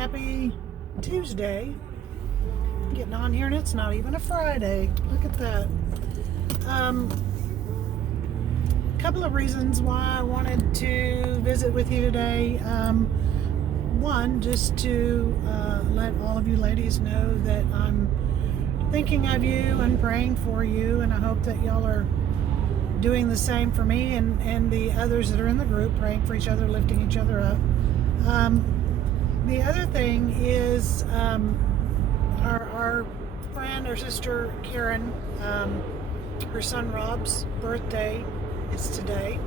Happy Tuesday. Getting on here and it's not even a Friday. Look at that. Couple of reasons why I wanted to visit with you today. One, just to let all of you ladies know that I'm thinking of you and praying for you, and I hope that y'all are doing the same for me and the others that are in the group, praying for each other, lifting each other up. The other thing is our friend, our sister Karen, her son Rob's birthday is today,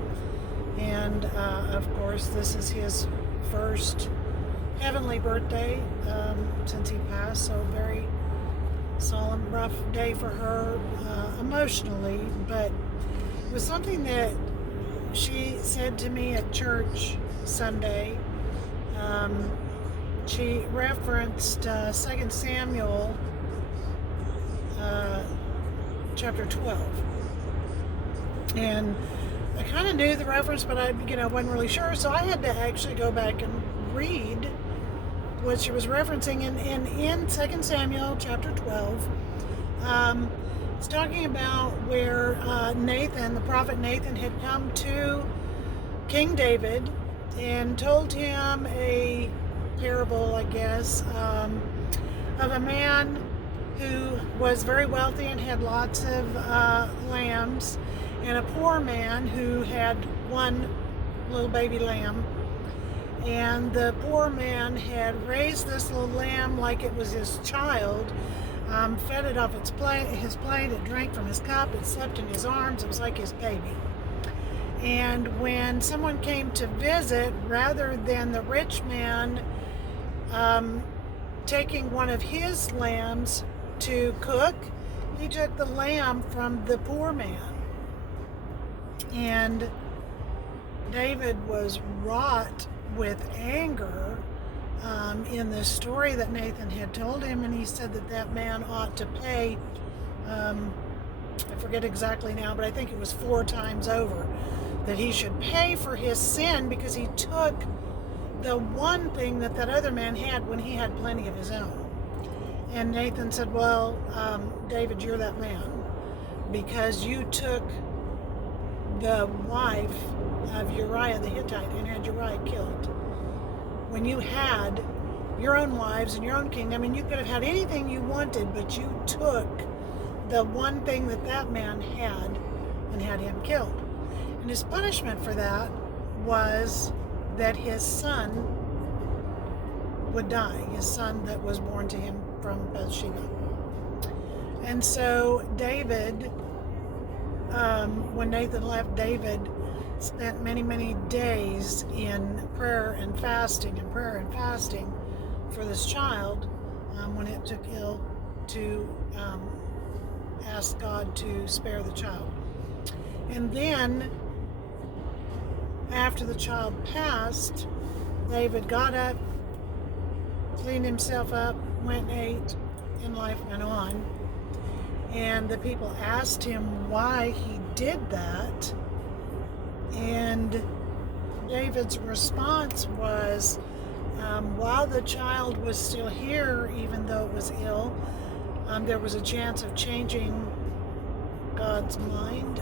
and of course this is his first heavenly birthday since he passed, so very solemn, rough day for her emotionally, but it was something that she said to me at church Sunday. She referenced 2 Samuel chapter 12. And I kind of knew the reference, but I wasn't really sure. So I had to actually go back and read what she was referencing. In 2 Samuel chapter 12, it's talking about where Nathan, the prophet Nathan, had come to King David and told him a parable, I guess, of a man who was very wealthy and had lots of lambs, and a poor man who had one little baby lamb. And the poor man had raised this little lamb like it was his child, fed it off his plate, it drank from his cup, it slept in his arms, it was like his baby. And when someone came to visit, rather than the rich man taking one of his lambs to cook, he took the lamb from the poor man. And David was wrought with anger in this story that Nathan had told him, and he said that man ought to pay, I forget exactly now, but I think it was 4 times over, that he should pay for his sin because he took the one thing that other man had when he had plenty of his own. And Nathan said, well, David, you're that man because you took the wife of Uriah the Hittite and had Uriah killed. When you had your own wives and your own kingdom, and you could have had anything you wanted, but you took the one thing that man had and had him killed. And his punishment for that was that his son would die, his son that was born to him from Bathsheba. And so David, when Nathan left, David spent many, many days in prayer and fasting for this child when it took ill, to ask God to spare the child. And then after the child passed, David got up, cleaned himself up, went and ate, and life went on. And the people asked him why he did that. And David's response was, while the child was still here, even though it was ill, there was a chance of changing God's mind,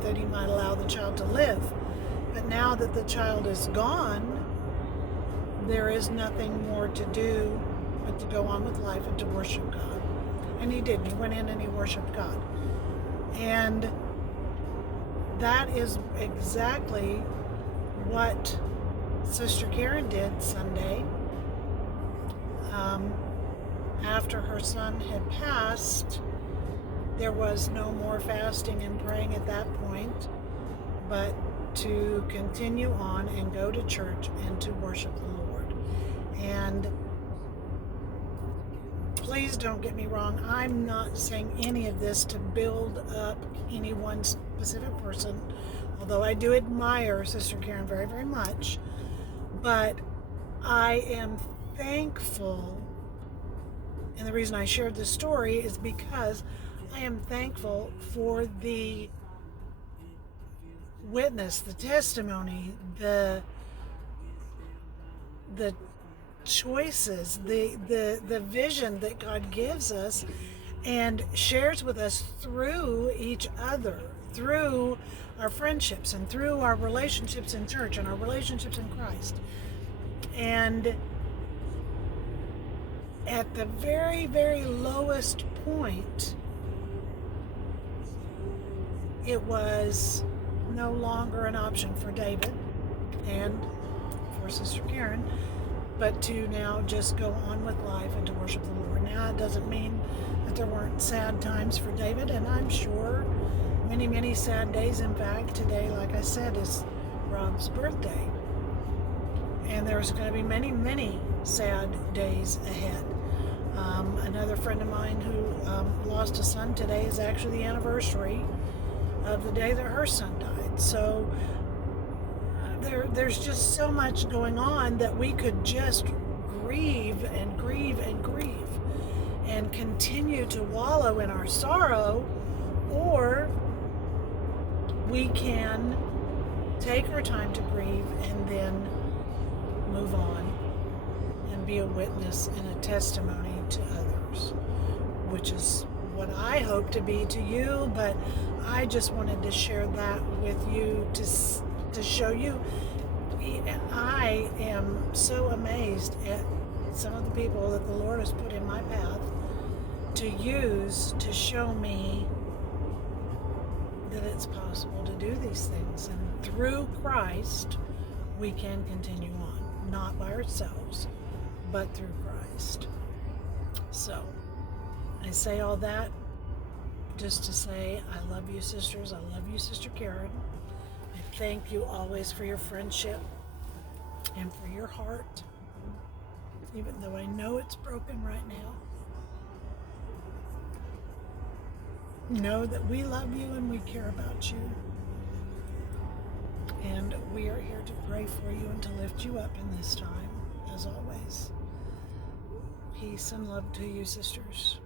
that he might allow the child to live. But now that the child is gone, there is nothing more to do but to go on with life and to worship God. And he did. He went in and he worshiped God. And that is exactly what Sister Karen did Sunday. After her son had passed, there was no more fasting and praying at that point, but to continue on and go to church and to worship the Lord. And please don't get me wrong, I'm not saying any of this to build up any one specific person, although I do admire Sister Karen very, very much. But I am thankful, and the reason I shared this story is because I am thankful for the witness, the testimony, the choices, the vision that God gives us and shares with us through each other, through our friendships and through our relationships in church and our relationships in Christ. And at the very, very lowest point, it was no longer an option for David and for Sister Karen, but to now just go on with life and to worship the Lord. Now, it doesn't mean that there weren't sad times for David, and I'm sure many, many sad days. In fact, today, like I said, is Rob's birthday. And there's going to be many, many sad days ahead. Another friend of mine who lost a son today is actually the anniversary of the day that her son died. So there's just so much going on that we could just grieve and grieve and grieve and continue to wallow in our sorrow, or we can take our time to grieve and then move on and be a witness and a testimony to others, which is what I hope to be to you. But I just wanted to share that with you to show you. I am so amazed at some of the people that the Lord has put in my path to use to show me that it's possible to do these things, and through Christ we can continue on, not by ourselves, but through Christ. So I say all that just to say I love you, sisters. I love you, Sister Karen. I thank you always for your friendship and for your heart, even though I know it's broken right now. Know that we love you and we care about you. And we are here to pray for you and to lift you up in this time, as always. Peace and love to you, sisters.